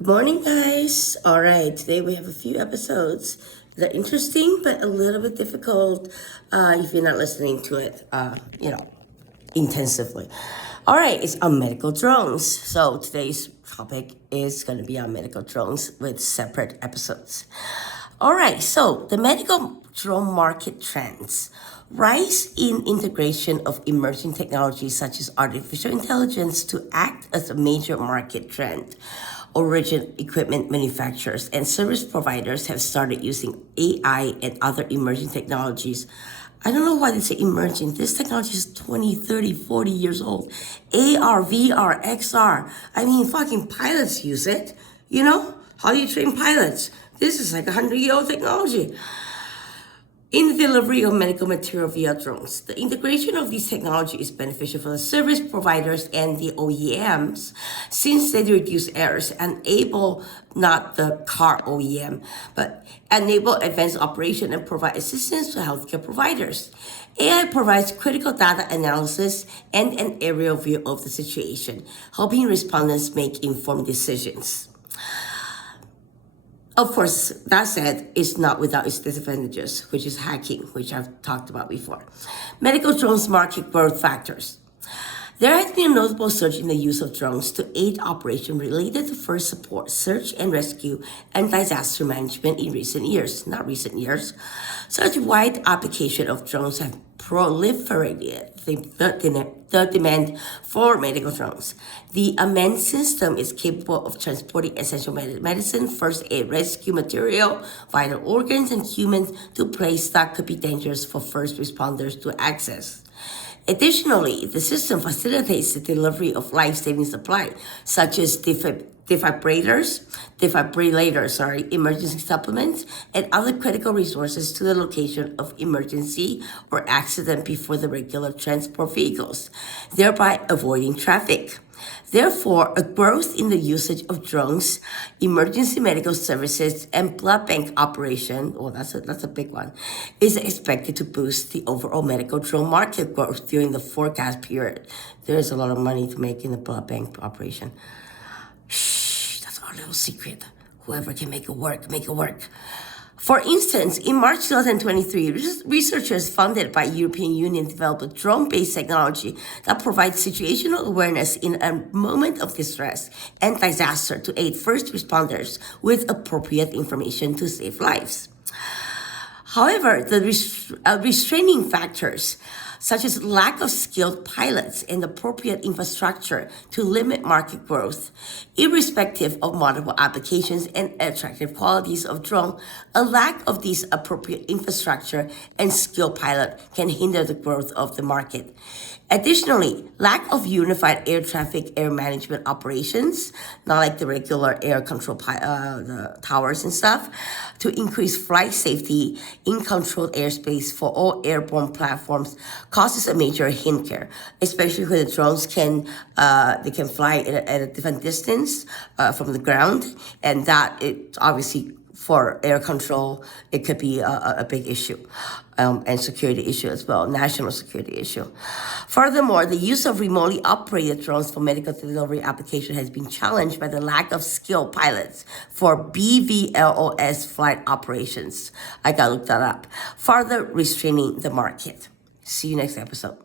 Good morning, guys. All right, today we have a few episodes that are interesting but a little bit difficult if you're not listening to it, intensively. All right, it's on medical drones. So today's topic is going to be on medical drones with separate episodes. All right, so the medical drone market trends. Rise in integration of emerging technologies such as artificial intelligence to act as a major market trend. Origin equipment manufacturers and service providers have started using AI and other emerging technologies. I don't know why they say emerging. This technology is 20, 30, 40 years old. AR, VR, XR. I mean, fucking pilots use it. You know? How do you train pilots? This is like 100-year-old technology. In the delivery of medical material via drones, the integration of these technologies is beneficial for the service providers and the OEMs since they reduce errors and enable not the car OEM, but enable advanced operation and provide assistance to healthcare providers. AI provides critical data analysis and an aerial view of the situation, helping respondents make informed decisions. Of course, that said, it's not without its disadvantages, which is hacking, which I've talked about before. Medical drones market growth factors. There has been a notable surge in the use of drones to aid operation related to first support, search and rescue, and disaster management in recent years. Such wide application of drones have proliferated the demand for medical drones. The unmanned system is capable of transporting essential medicine, first aid, rescue material, vital organs, and humans to places that could be dangerous for first responders to access. Additionally, the system facilitates the delivery of life-saving supply, such as defibrillators, emergency supplements, and other critical resources to the location of emergency or accident before the regular transport vehicles, thereby avoiding traffic. Therefore, a growth in the usage of drones, emergency medical services, and blood bank operation, that's a big one, is expected to boost the overall medical drone market growth during the forecast period. There is a lot of money to make in the blood bank operation. Shh, that's our little secret. Whoever can make it work, make it work. For instance, in March 2023, researchers funded by European Union developed a drone-based technology that provides situational awareness in a moment of distress and disaster to aid first responders with appropriate information to save lives. However, the restraining factors, such as lack of skilled pilots and appropriate infrastructure to limit market growth, irrespective of multiple applications and attractive qualities of drone, a lack of these appropriate infrastructure and skilled pilot can hinder the growth of the market. Additionally, lack of unified air traffic air management operations, not like the regular air control the towers and stuff, to increase flight safety in controlled airspace for all airborne platforms causes a major hinder, especially when the drones can fly at a different distance from the ground, and that it obviously for air control, it could be a big issue, and security issue as well, national security issue. Furthermore, the use of remotely operated drones for medical delivery application has been challenged by the lack of skilled pilots for BVLOS flight operations. I gotta look that up. Further restraining the market. See you next episode.